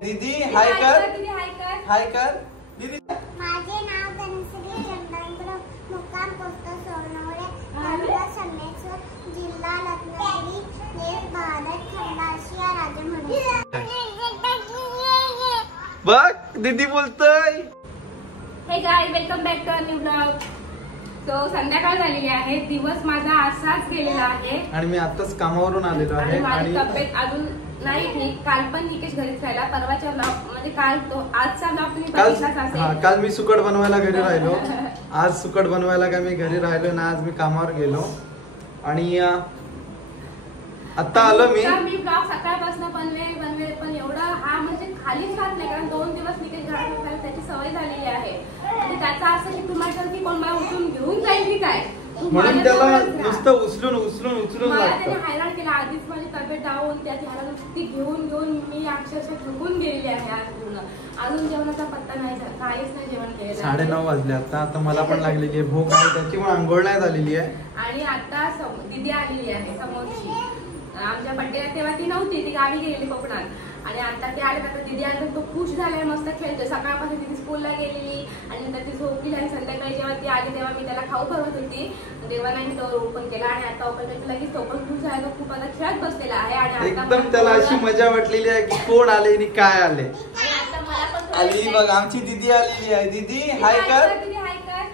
दीदी हाय कर, हाय कर दीदी। माझे नाव धनश्री चंद्रेंद्र मुक्काम पोस्ट सोनवणे तालुका संगमेश्वर जिल्हा रत्नागिरी देश भारत खंड आशिया राज्य म्हणून बघ दीदी बोलतोय। Hey guys welcome back to new blog. तो संध्याकाळ झालेली आहे, दिवस माझा असाच गेलेला आहे आणि मी आताच कामावरून आलेलो आहे आणि तब्येत अजून नाही ठीक। काल पण निकेश घरीच राहिला, परवाच्या ब्लॉग म्हणजे काल तो आजचा ब्लॉग तुम्ही बघितलाच असेल। काल मी सुकट बनवायला घरी राहिलो, आज सुकट बनवायला काय मी घरी राहिलो ना, आज मी कामावर गेलो आणि आता आलो मी ब्लॉग सकाळपासून बनवे पण एवढा हा म्हणजे खालीच राहत नाही, कारण 2 दिवस निकेश घरात नसल्याने त्याची सवय झालेली आहे आणि त्याचा असं की तुम्हाला की कोण मला उठून घेऊन जाईल की काय, म्हणून त्याला नुसतं उचलून लागतं। हैराण केला, आधीच माझी तब्येत डाऊन, त्याची ह्याला नुसती घेऊन मी अक्षरशः थकून गेलेली आहे आज पूर्ण। अजून जेवणाचा पत्ता नाही, काहीच नाही जेवण केलेलं। 9:30 वाजले आता मला पण लागलेली आहे भूक आहे, त्याची पण आंघोळ नाही झालेली आहे। आणि आता दीदी आलेली आहे समोरची, आमच्या बड्डेला तेव्हा ती नव्हती, ती गावी गेलेली कोकणात आणि आता ते आले। आता दीदी आले तो खुश झालाय, मस्त खेळतोय। सकाळपासून दीदी स्कूलला गेलेली आणि नंतर ती झोपली आणि संध्याकाळी जेव्हा ती आली तेव्हा मी त्याला खाऊ करत होती, तेव्हा नाही डोर ओपन केला आणि आता ओपन केला लगेच तो पण खुश झाला, तो खूप आता खेळत बसलेला आहे आणि एकदम त्याला अशी मजा वाटलेली आहे की कोण आले आणि काय आले। आता मला पण आली बघ आमची दीदी आलेली आहे। दीदी हाय कर,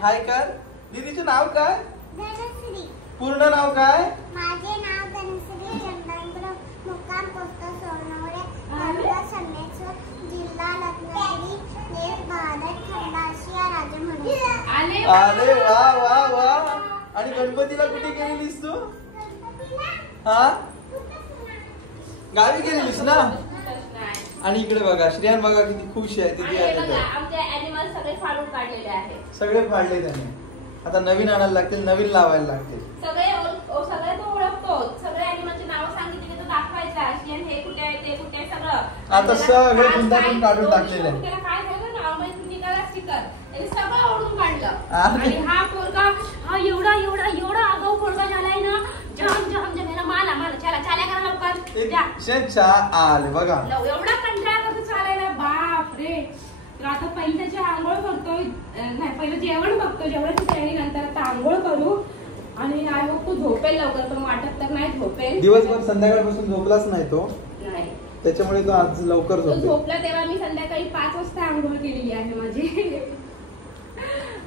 हाय कर। दीदीचं नाव काय, धनश्री पूर्ण नाव काय? माझे नाव धनश्री चंद्रेंद्र मुक्काम पोस्ट सोनवणे तालुका संगमेश्वर जिल्हा रत्नागिरी देश भारत खंड आशिया राज्य म्हणून अरे वा वा वा। आणि गणपतीला कुठे गेलेलीस तू? हा गावी गेलेलीस ना। आणि इकडे बघा श्रेयान बघा किती खुश आहे, दीदी आले। आमचे एनिमल सगळे फाडून काढलेले आहेत, सगळे फाडले त्याने, आता नवीन आणायला लागतील, नवीन लावायला लागतील। सगळे तो ओळखतो, सगळे एनिमलची नाव सांगितली की तो दाखवायचा, श्रेयान हे कुठे आहे ते कुठे आहे सगळं। आता सगळे गुंडाळून काढून टाकलेले आहे। त्याला काय झालं ना स्टिकर त्याने सगळं ओढून काढलं आणि हा पोरगा हा एवढा आगाऊ पोरगा झालाय ना, जाम मेरा माला चला करा लवकर आले बघा एवढा कंटाळा करतो चालायला, बाप रे। तर आता पहिले त्याची आंघोळ करतोय, नाही पहिलं जेवण बघतो, जेवणाची तयारी नंतर आता आंघोळ करू आणि आय होप तो झोपेल लवकर, पण वाटत तर नाही झोपेल। दिवसभर संध्याकाळपासून झोपलाच नाही तो, नाही त्याच्यामुळे तो आज लवकर झोपला। तेव्हा मी संध्याकाळी 5 वाजता आंघोळ केलेली आहे माझी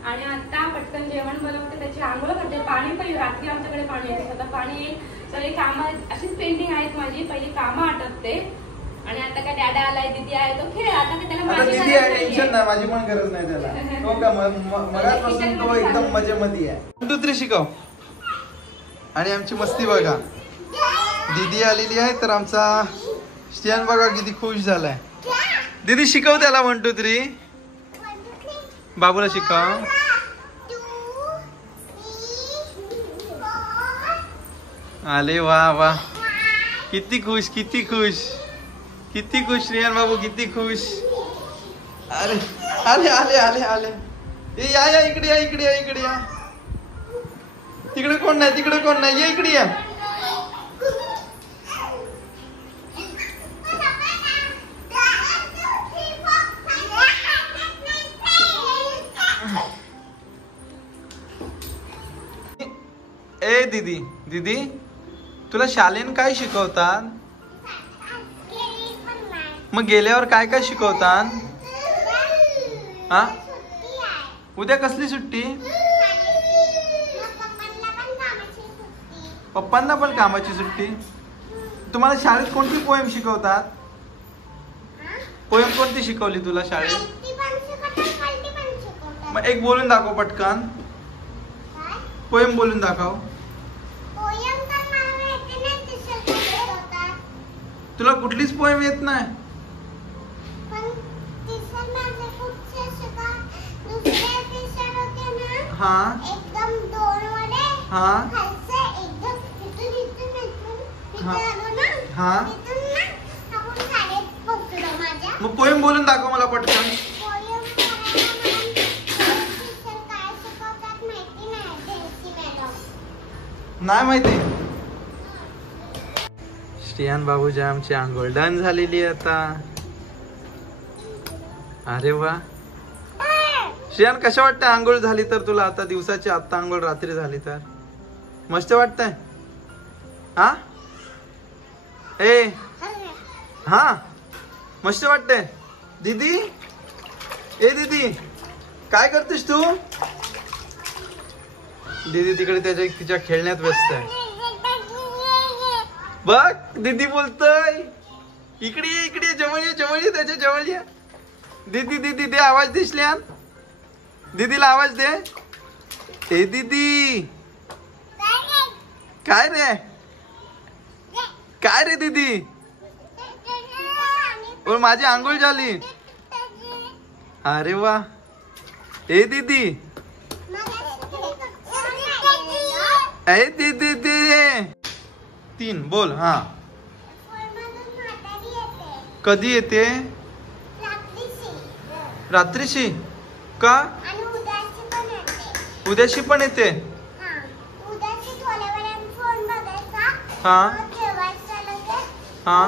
आणि आता पटकन जेवण बनवते, त्याची आंघोळ करते। पाणी पण रात्री आमच्याकडे पाणी येते, आता पाणी येईल, सगळे कामं अशीच पेंडिंग आहेत माझी, पहिली कामं आटपते आणि आता काय डॅडा आलाय, दीदी आहे, तो खेळ आता काय त्याला दीदी आहे, टेन्शन नाही, माझी पण गरज नाही त्याला। तो का मगापासून तो एकदम मजेमध्ये आहे। 1 2 3 शिकव। आणि आमची मस्ती बघा, दीदी आलेली आहे तर आमचा श्रेयान बघा किती खुश झालाय। दीदी शिकव त्याला 1 2 3, बाबूला शिकव। आले वा वा, किती खुश श्रेयान बाबू, किती खुश। अरे आले ए या इकडे या। तिकडे कोण नाही ये इकडे या। ए दीदी तुला शाळेत काय शिकवतात? मग गेल्यावर काय शिकवतात? हा उद्या कसली सुट्टी? पप्पांना पण कामाची सुट्टी। तुम्हाला शाळेत कोणती पोएम शिकवतात? पोएम कोणती शिकवली तुला शाळेत? मग एक बोलून दाखव पटकन, पोएम बोलून दाखव। तुला कुठलीच पोएम येत नाही? हाँ हाँ हाँ मग पोएम बोलून दाखव मला पटकन। नाही माहिती। श्रेयान बाबूजी आमची आंघोळ डन झालेली आता। अरे वा. श्रेयान कशा वाटतं आंघोळ झाली तर तुला? आता दिवसाची आता आंघोळ रात्री झाली तर मस्त वाटतंय? हा ए हा मस्त वाटतंय. दीदी ए दीदी काय करतेस तू? दीदी तिकडे तिच्या खेळण्यात व्यस्त आहे. बघ दीदी बोलतोय. इकडे जवळ ये त्याच्या जवळ ये. दीदी दीदी दे आवाज दे श्रेयान. दीदीला आवाज दे. ए दीदी काय रे दीदी? माझी आंघोळ झाली. अरे वा. ए दीदी ए दीदी दे 3 बोल. हा कधी येते? रात्रीशी का? उद्याशी पण येते. हा हा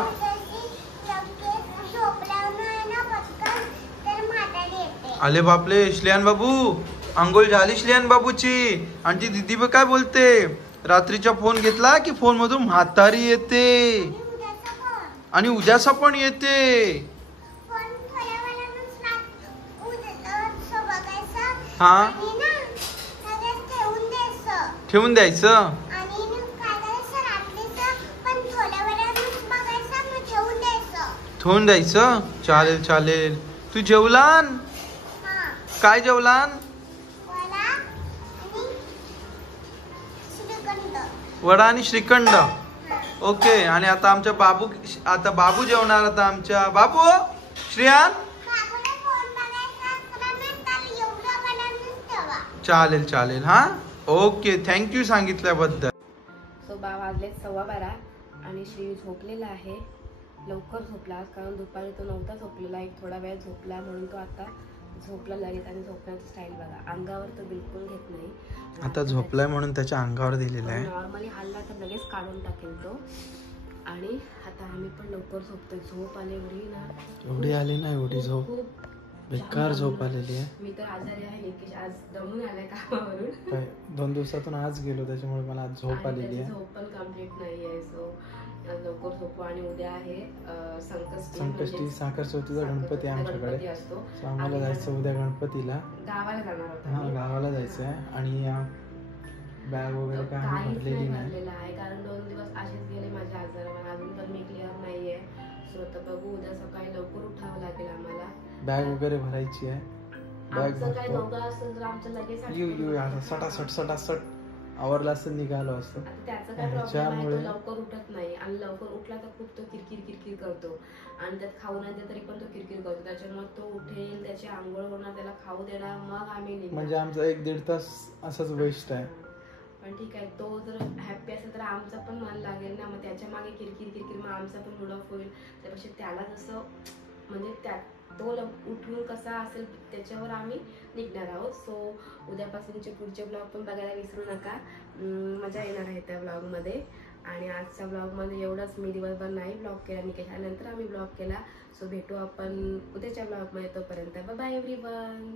अले बापले. श्रेयान बाबू आंघोळ झाली श्रेयान बाबूची. आणि ती दीदी बी काय बोलते? रात्रीचा फोन घेतला की फोन मधून म्हातारी येते आणि उद्याचा पण येते. हा ठेवून द्यायचं. ठेवून द्यायचं. चालेल चालेल. तू जेवलान? काय जेवलान? वडा आणि श्रीखंड. ओके. आणि आता आमच्या बाबू जेवणार. आता आमच्या बाबू श्रेयान चालेल चालेल. हा ओके थँक्यू सांगितल्याबद्दल. सो वाजले 12:15 आणि श्री झोपलेला आहे. लवकर झोपला कारण दुपारी तो नव्हता झोपलेला. एक थोडा वेळ झोपला म्हणून तो आता झोपला लगेच. आणि झोपण्याची स्टाईल बघा. अंगावर तो बिलकुल घेत नाही. आता झोपलाय म्हणून त्याच्या अंगावर दिलेलं आहे. नॉर्मली हल्ला तर लगेच काढून टाकेल तो. आणि आता आम्ही पण लवकर झोपतोय. झोप आली एवढी आली ना एवढी झोप. खूप बेकार झोप आलेली आहे. मी तर आजारी आहे. निकेश आज दमून आलाय कामावरून. 2 दिवसातून आज गेलो त्याच्यामुळे मला आज झोप आलेली आहे. झोप पण कम्प्लीट नाहीये. सो लवकर झोपू. आणि उद्या आहे संकष्टी साखर चौथीचा गणपती आहे आमच्याकडे. असतो. आम्हाला जायचं उद्या गणपतीला. गावाला जाणार होता. हा गावाला जायचं आहे. आणि बॅग वगैरे काय भरलेली नाही आहे कारण 2 दिवस असेच गेले माझ्या आजारावर. अजून पण मी क्लिअर नाहीये. सो आता बघू. उद्या सकाळी लवकर उठावं लागेल आम्हाला. बॅग वगैरे भरायची आहे. बॅग काय दोघं असेल तर आमचं लगेच सटासट आवरला असतं निघालो असतो. त्याचं काय प्रॉब्लेम आहे. तो लवकर उठत नाही. आणि लवकर उठला तर खूप तो किरकिर करतो. आणि त्यात खाऊ नाही तरी पण तो किरकिर करतो. त्याच्यामुळे तो उठेल, त्याची आंघोळ होणार, त्याला खाऊ देणार, मग आम्ही निघणार. म्हणजे आमचा 1-1.5 तास असंच वेस्ट आहे. पण ठीक आहे. तो जर हॅप्पी असेल तर आमचं पण मन लागेल ना. मग त्याच्या मागे किरकिर मग आमचा पण मूड ऑफ होईल. त्यापेक्षा त्याला जसं म्हणजे तो उठून कसा असेल त्याच्यावर आम्ही निघणार आहोत. सो उद्यापासूनचे पुढचे ब्लॉग पण बघायला विसरू नका. मजा येणार आहे त्या ब्लॉगमध्ये. आणि आजच्या ब्लॉगमध्ये एवढंच. मी दिवसभर नाही ब्लॉग केला. निकेश नंतर आम्ही ब्लॉग केला. सो भेटू आपण उद्याच्या ब्लॉगमध्ये. तोपर्यंत बाय बाय एव्हरीवन.